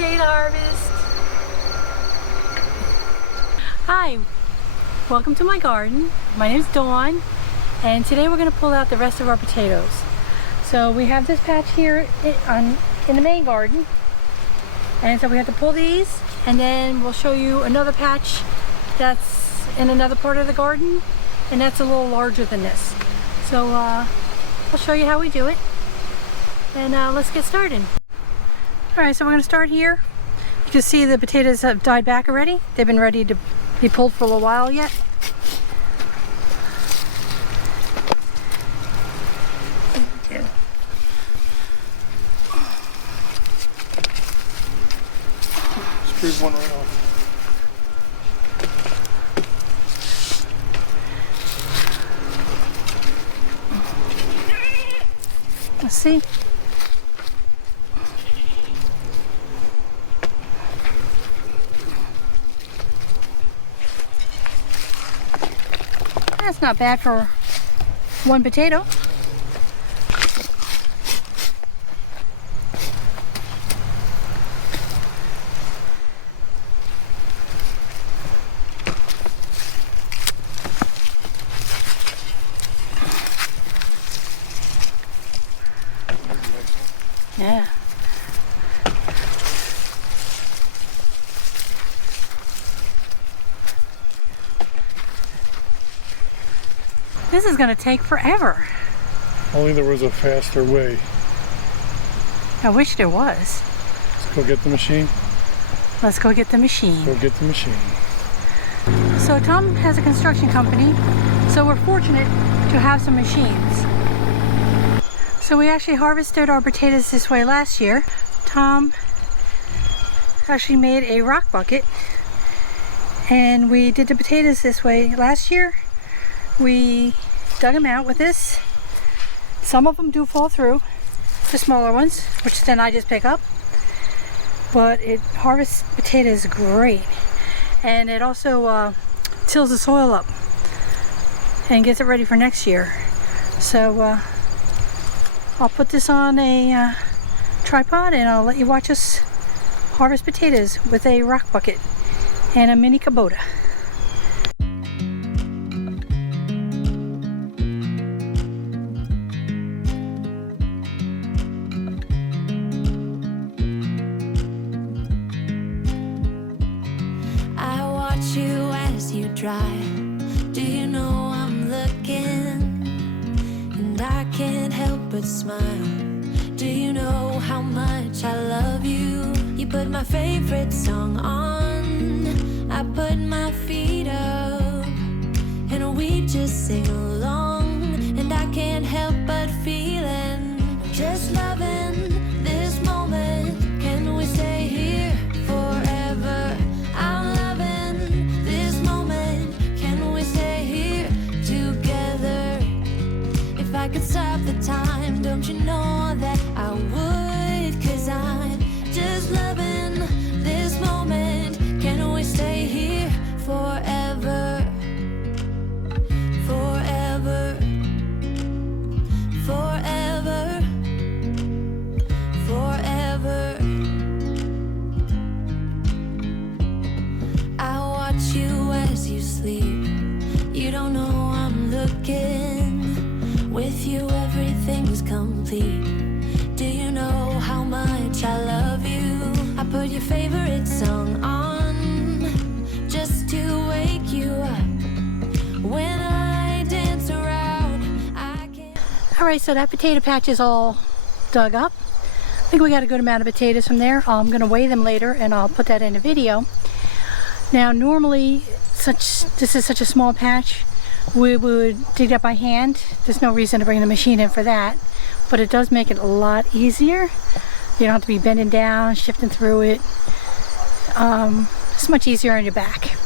potato harvest. Hi, welcome to my garden. My name is Dawn, and today we're going to pull out the rest of our potatoes. So we have this patch here in the main garden, and so we have to pull these, and then we'll show you another patch that's in another part of the garden, and that's a little larger than this. So I'll show you how we do it, and let's get started. Alright, so we're going to start here. You can see the potatoes have died back already. They've been ready to be pulled for a little while yet. Screwed one right off. Let's see. That's not bad for one potato. Yeah. This is going to take forever. Only there was a faster way. I wish there was. Let's go get the machine. Let's go get the machine. Go get the machine. So Tom has a construction company, so we're fortunate to have some machines. So we actually harvested our potatoes this way last year. Tom actually made a rock bucket, and we did the potatoes this way last year. We dug them out with this. Some of them do fall through, the smaller ones, which then I just pick up. But it harvests potatoes great, and it also tills the soil up and gets it ready for next year. So I'll put this on a tripod, and I'll let you watch us harvest potatoes with a rock bucket and a mini Kubota. I watch you as you drive. Do you know I'm looking? And I can't help but smile. Do you know how much I love you? You put my favorite song on. I put my feet up, and we just sing along. And I can't help but feeling, just loving this moment. Can we stay here forever? I'm loving this moment. Can we stay here together? If I could stop the time, don't you know that I would? 'Cause I'm just loving this moment. Can we stay here forever? Forever. Forever. Forever. I watch you as you sleep. You don't know I'm looking. With you everything's complete. Do you know how much I love you? I put your favorite song on just to wake you up. When I dance around, I can't. Alright, so that potato patch is all dug up. I think we got a good amount of potatoes from there. I'm going to weigh them later, and I'll put that in a video. Now normally, this is such a small patch, we would dig that by hand. There's no reason to bring the machine in for that, but it does make it a lot easier. You don't have to be bending down, shifting through it. It's much easier on your back.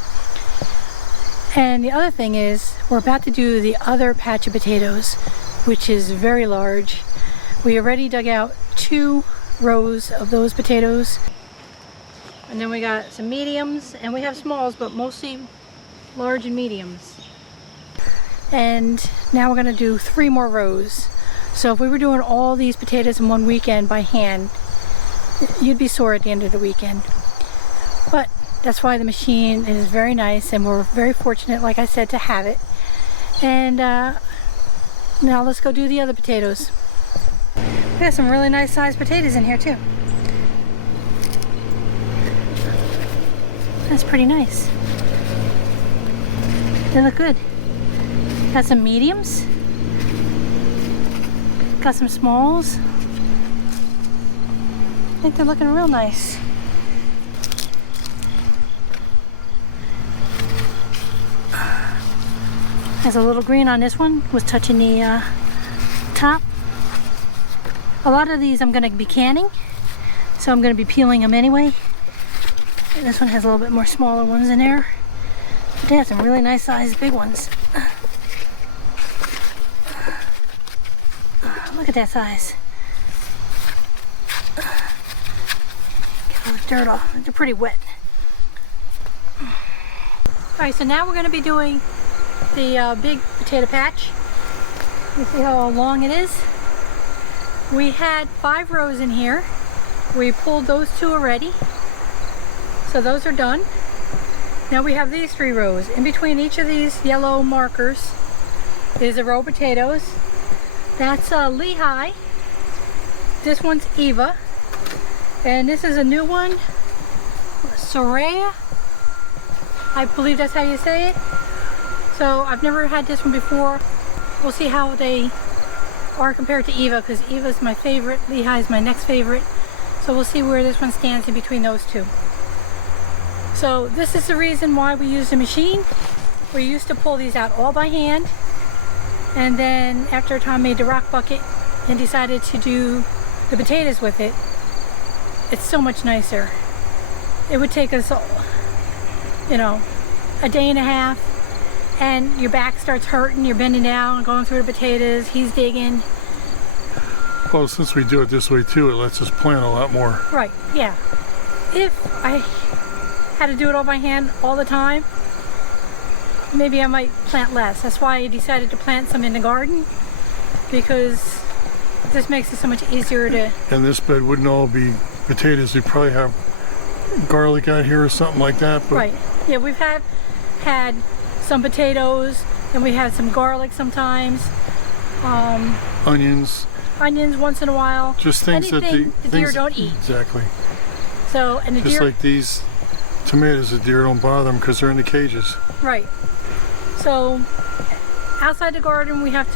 And the other thing is, we're about to do the other patch of potatoes, which is very large. We already dug out 2 rows of those potatoes, and then we got some mediums, and we have smalls, but mostly large and mediums. And now we're going to do 3 more rows. So if we were doing all these potatoes in one weekend by hand, you'd be sore at the end of the weekend. But that's why the machine is very nice, and we're very fortunate, like I said, to have it. And now let's go do the other potatoes. We have some really nice sized potatoes in here too. That's pretty nice. They look good. Got some mediums. Got some smalls. I think they're looking real nice. There's a little green on this one. Was touching the top. A lot of these I'm going to be canning, so I'm going to be peeling them anyway. And this one has a little bit more smaller ones in there. But they have some really nice sized big ones. Look at that size. Get all the dirt off. They're pretty wet. Alright, so now we're going to be doing the big potato patch. You see how long it is? We had 5 rows in here. We pulled those 2 already. So those are done. Now we have these 3 rows. In between each of these yellow markers is a row of potatoes. That's Lehigh. This one's Eva. And this is a new one, Soraya. I believe that's how you say it. So I've never had this one before. We'll see how they are compared to Eva, because Eva's my favorite, Lehigh is my next favorite. So we'll see where this one stands in between those 2. So this is the reason why we use the machine. We used to pull these out all by hand, and then after Tom made the rock bucket and decided to do the potatoes with it, it's so much nicer. It would take us, you know, a day and a half, and your back starts hurting, you're bending down, going through the potatoes, he's digging. Well, since we do it this way too, it lets us plant a lot more. Right, yeah. If I had to do it all by hand all the time, maybe I might plant less. That's why I decided to plant some in the garden, because this makes it so much easier to... And this bed wouldn't all be potatoes. We probably have garlic out here or something like that. But right, yeah, we've had some potatoes, and we have some garlic sometimes. Onions once in a while. Just things anything that the deer don't eat. Exactly. So, and the Just deer... like these tomatoes, the deer don't bother them because they're in the cages. Right. So outside the garden we have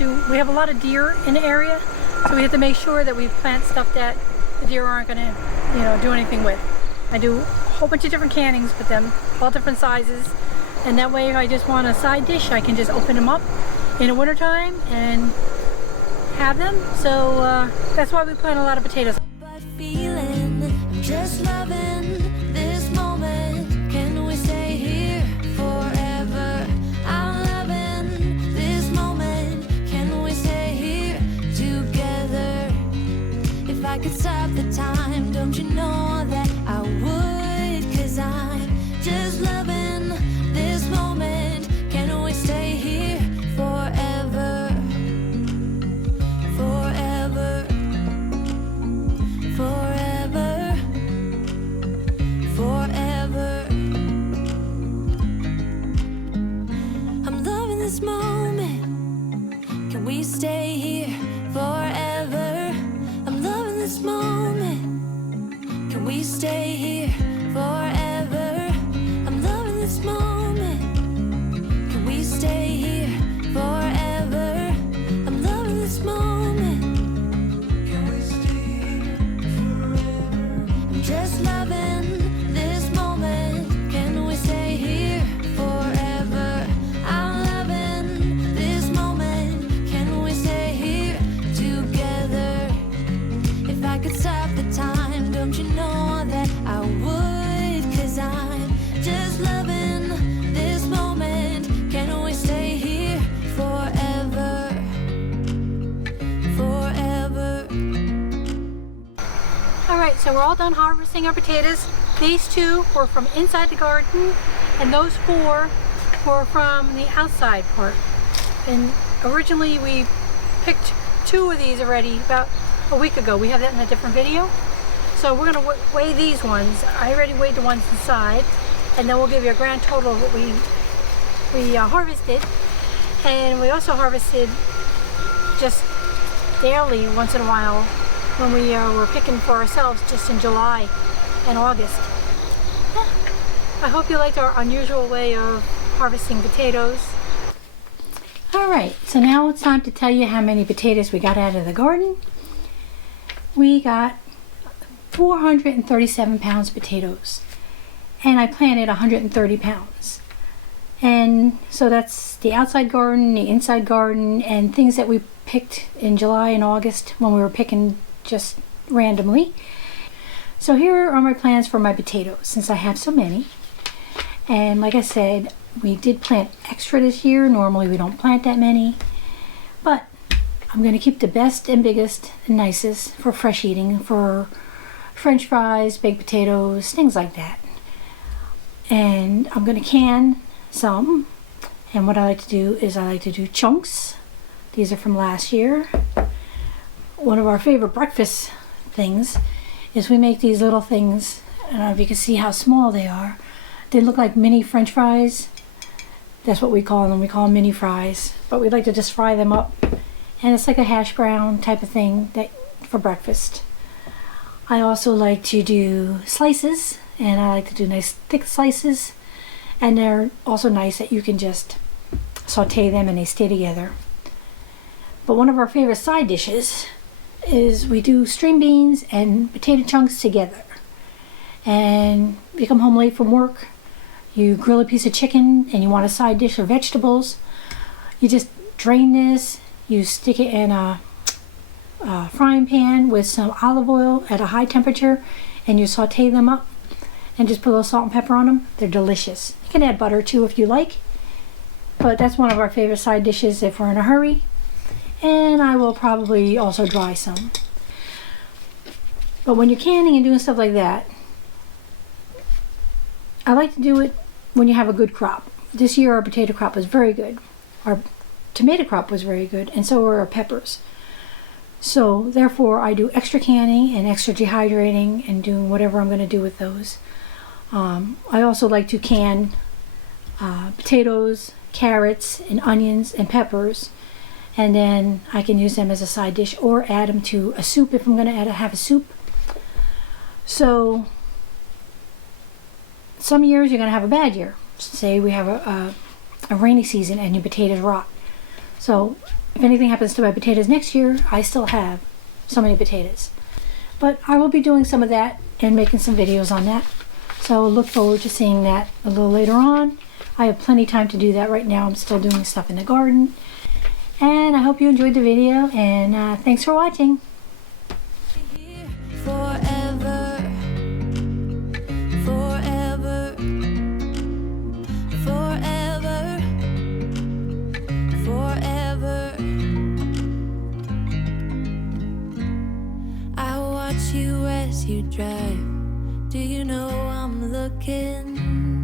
a lot of deer in the area, so we have to make sure that we plant stuff that the deer aren't going to, you know, do anything with. I do a whole bunch of different cannings with them, all different sizes, and that way if I just want a side dish, I can just open them up in the wintertime and have them. So that's why we plant a lot of potatoes. But feeling, just loving this moment. Can we stay here forever? I'm loving this moment. Can we stay here together? If I could stop the time, don't you know that I would? 'Cause I'm just loving this moment. Can we stay here forever? Forever. Forever. Forever. I'm loving this moment. Can we stay here forever? I'm loving this moment. Can we stay here forever? I'm loving this moment. Can we stay here forever? I'm loving this moment. Can we stay here forever? I'm just loving this moment. Can we stay here forever? I'm loving this moment. Can we stay here together? If I could stop the time, don't you know that I would? 'Cause I'm just loving this moment. Can we stay here forever? Forever. Alright, so we're all done harvesting our potatoes. These 2 were from inside the garden, and those 4 were from the outside part. And originally we picked 2 of these already about a week ago. We have that in a different video. So we're going to weigh these ones. I already weighed the ones inside, and then we'll give you a grand total of what we harvested. And we also harvested just daily once in a while when we were picking for ourselves just in July and August. Yeah. I hope you liked our unusual way of harvesting potatoes. Alright, so now it's time to tell you how many potatoes we got out of the garden. We got 437 pounds of potatoes, and I planted 130 pounds. And so that's the outside garden, the inside garden, and things that we picked in July and August when we were picking just randomly. So here are my plans for my potatoes, since I have so many. And like I said, we did plant extra this year. Normally we don't plant that many, but I'm going to keep the best and biggest and nicest for fresh eating, for French fries, baked potatoes, things like that. And I'm going to can some, and what I like to do is I like to do chunks. These are from last year. One of our favorite breakfast things is we make these little things. I don't know if you can see how small they are. They look like mini French fries. That's what we call them. We call them mini fries, but we like to just fry them up, and it's like a hash brown type of thing that for breakfast. I also like to do slices, and I like to do nice thick slices, and they're also nice that you can just saute them and they stay together. But one of our favorite side dishes is we do string beans and potato chunks together. And you come home late from work, you grill a piece of chicken and you want a side dish of vegetables. You just drain this, you stick it in a frying pan with some olive oil at a high temperature, and you saute them up and just put a little salt and pepper on them. They're delicious. You can add butter too if you like, but that's one of our favorite side dishes if we're in a hurry. And I will probably also dry some. But when you're canning and doing stuff like that, I like to do it when you have a good crop. This year our potato crop was very good. Our tomato crop was very good, and so were our peppers. So therefore I do extra canning and extra dehydrating and doing whatever I'm going to do with those. I also like to can potatoes, carrots, and onions and peppers, and then I can use them as a side dish or add them to a soup if I'm going to have a soup. So some years you're going to have a bad year. Say we have a rainy season and your potatoes rot. So if anything happens to my potatoes next year, I still have so many potatoes. But I will be doing some of that and making some videos on that. So look forward to seeing that a little later on. I have plenty of time to do that right now. I'm still doing stuff in the garden. And I hope you enjoyed the video, and thanks for watching. Forever, forever, forever, forever. I watch you as you drive. Do you know I'm looking?